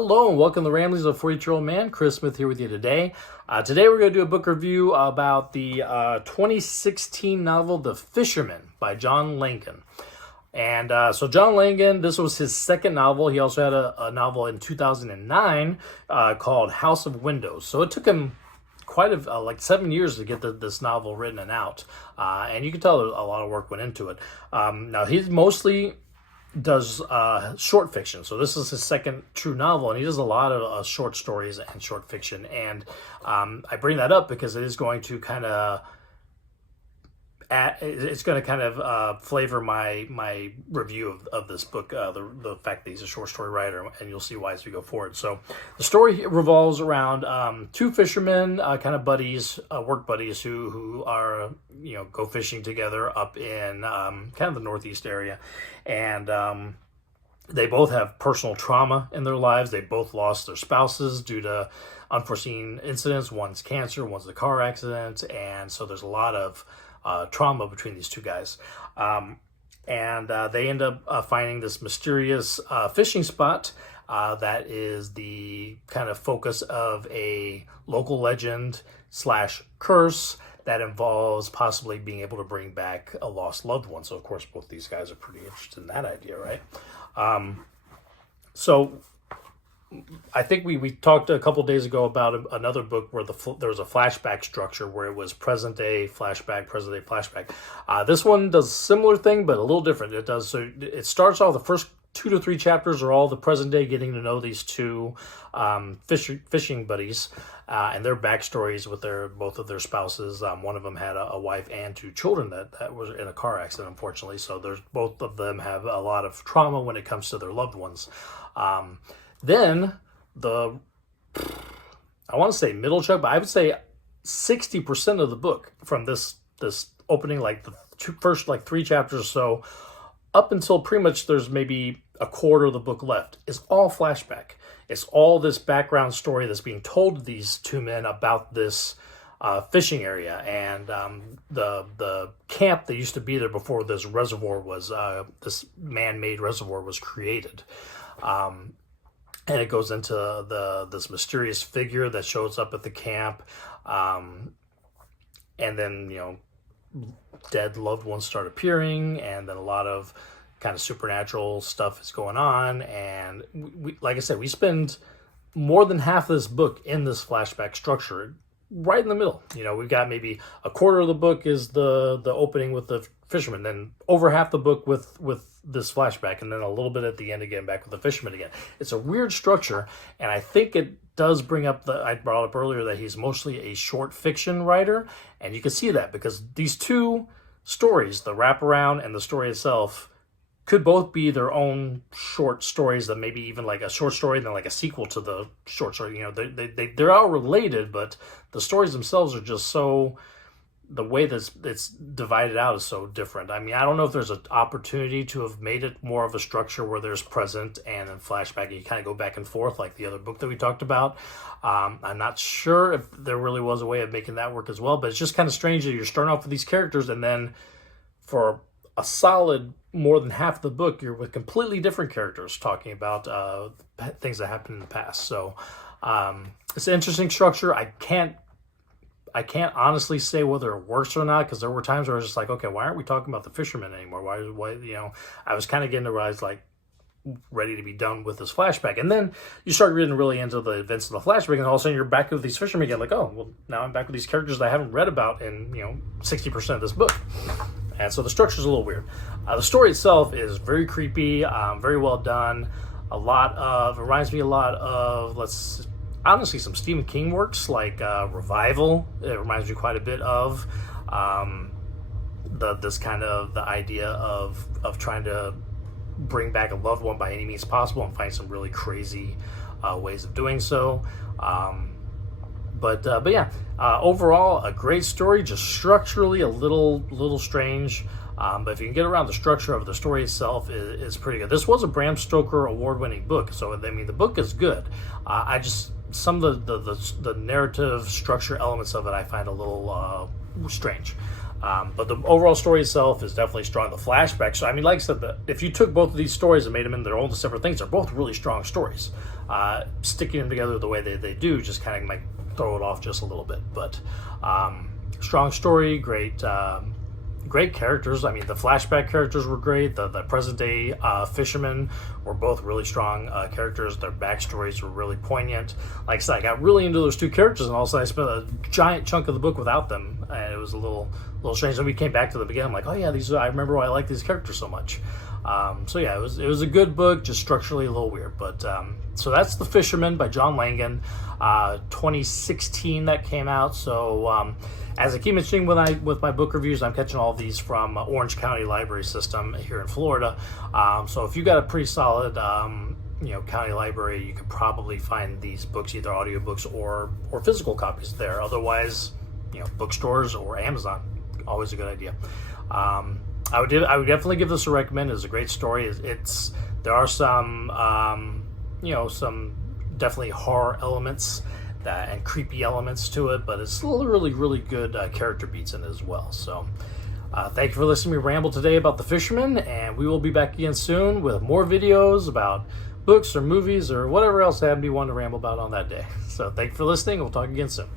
Hello and welcome to the Ramblings of a 42-Year-Old Man. Chris Smith here with you today. Today we're going to do a book review about the 2016 novel The Fisherman by John Langan. And so John Langan, this was his second novel. He also had a novel in 2009 called House of Windows. So it took him quite like 7 years to get this novel written and out. And you can tell a lot of work went into it. Now he's mostly does short fiction, so this is his second true novel, and he does a lot of short stories and short fiction. And I bring that up because it is going to kind of flavor my review of this book, the fact that he's a short story writer, and you'll see why as we go forward. So the story revolves around two fishermen, kind of buddies, work buddies who are go fishing together up in kind of the northeast area, and they both have personal trauma in their lives. They both lost their spouses due to unforeseen incidents. One's cancer, one's a car accident, and so there's a lot of trauma between these two guys. And they end up finding this mysterious fishing spot that is the kind of focus of a local legend / curse that involves possibly being able to bring back a lost loved one. So, of course, both these guys are pretty interested in that idea, right? So I think we talked a couple days ago about another book where there was a flashback structure where it was present day flashback. This one does a similar thing, but a little different. It starts off, the first 2 to 3 chapters are all the present day, getting to know these two fishing buddies and their backstories with both of their spouses. One of them had a wife and 2 children that was in a car accident, unfortunately. So both of them have a lot of trauma when it comes to their loved ones. Then I want to say middle chunk, but I would say 60% of the book from this opening, like the first 3 chapters or so, up until pretty much there's maybe a quarter of the book left, is all flashback. It's all this background story that's being told to these 2 men about this fishing area and the camp that used to be there before this reservoir was this man-made reservoir was created. And it goes into this mysterious figure that shows up at the camp, and then dead loved ones start appearing, and then a lot of kind of supernatural stuff is going on. And we, like I said, we spend more than half of this book in this flashback structure, right in the middle. We've got maybe a quarter of the book is the opening with the fisherman, then over half the book with this flashback, and then a little bit at the end again back with the fisherman again. It's a weird structure, and I think it does bring up I brought up earlier that he's mostly a short fiction writer, and you can see that because these 2 stories, the wraparound and the story itself, could both be their own short stories, that maybe even like a short story and then like a sequel to the short story. They're all related, but the stories themselves are just so, the way that it's divided out is so different. I mean, I don't know if there's an opportunity to have made it more of a structure where there's present and then flashback, and you kind of go back and forth like the other book that we talked about. I'm not sure if there really was a way of making that work as well, but it's just kind of strange that you're starting off with these characters, and then for a solid more than half the book, you're with completely different characters talking about things that happened in the past. So it's an interesting structure. I can't honestly say whether it works or not, because there were times where I was just like, okay, why aren't we talking about the fisherman anymore? Why I was kind of getting to rise, like, ready to be done with this flashback. And then you start getting really into the events of the flashback, and all of a sudden you're back with these fishermen again, like, oh, well, now I'm back with these characters that I haven't read about in 60% of this book. And so the structure's a little weird. The story itself is very creepy, very well done. It reminds me a lot of, honestly, some Stephen King works, like Revival. It reminds me quite a bit of this kind of the idea of trying to bring back a loved one by any means possible, and find some really crazy ways of doing so. But yeah, overall, a great story, just structurally a little strange. But if you can get around the structure of the story itself, is pretty good. This was a Bram Stoker award-winning book, so I mean the book is good. Some of the narrative structure elements of it I find a little strange. But the overall story itself is definitely strong. The flashbacks, so I mean, like I said, if you took both of these stories and made them into their own separate things, they're both really strong stories. Sticking them together the way they do just kind of might throw it off just a little bit. But strong story, great characters. I mean, the flashback characters were great. The present day Fisherman were both really strong characters. Their backstories were really poignant. Like I said, I got really into those two characters, and all of a sudden I spent a giant chunk of the book without them, and it was a little strange. Then we came back to the beginning. I'm like, oh yeah, I remember why I like these characters so much. So yeah, it was a good book, just structurally a little weird. But so that's The Fisherman by John Langan, 2016 that came out. So as I keep mentioning with my book reviews, I'm catching all of these from Orange County Library System here in Florida. So if you got a pretty solid county library, you could probably find these books, either audiobooks or physical copies there. Otherwise, bookstores or Amazon, always a good idea. I would definitely give this a recommend. It's a great story. There are some some definitely horror elements and creepy elements to it, but it's really, really good character beats in it as well. So thank you for listening to me ramble today about The Fisherman, and we will be back again soon with more videos about books or movies or whatever else I happen to be wanting to ramble about on that day. So thank you for listening. We'll talk again soon.